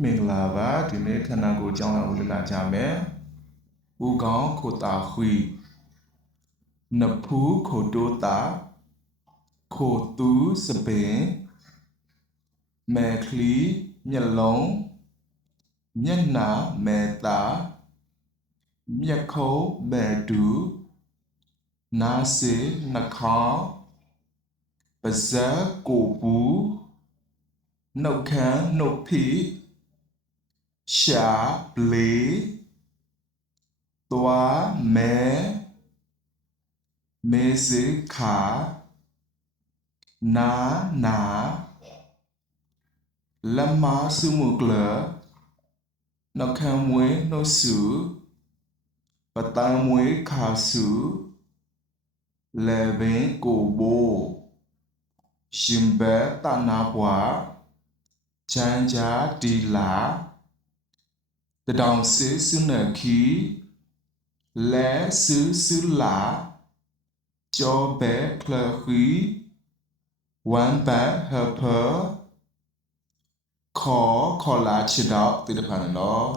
မင်္ဂလာပါဒီနေ့ခန္ဓာကိုယ်အကြောင်းအရာကိုလေ့လာကြမယ်။ဦးခေါင်းခိုတာခွီနဖူးခိုတိုးတာခိုတူးစပင်မဲခလီမျက်လုံးမျက်နှာမဲတာမျက်ခုံးမဲတူနားစေနှာခေါင်းပါးစပ်ကိုပူနှုတ်ခမ်းနှုတ်ဖိရှာပလေသွားမဲမေစေခါနာလက်မစုမှုကလနှုတ်ခမ်းမွေးနှုတ်စုပတံမွေးခါစုလေဘင်းကိုဘိုးရှင်ဘဲတနာပွားချမ်းချာတီလာတဒေါင်စေစုနခီလဲစုလာကျော်ဘဲခလခီဝမ်ဘဲဟဖခေါ်လာချီတော့တိတဖာနော်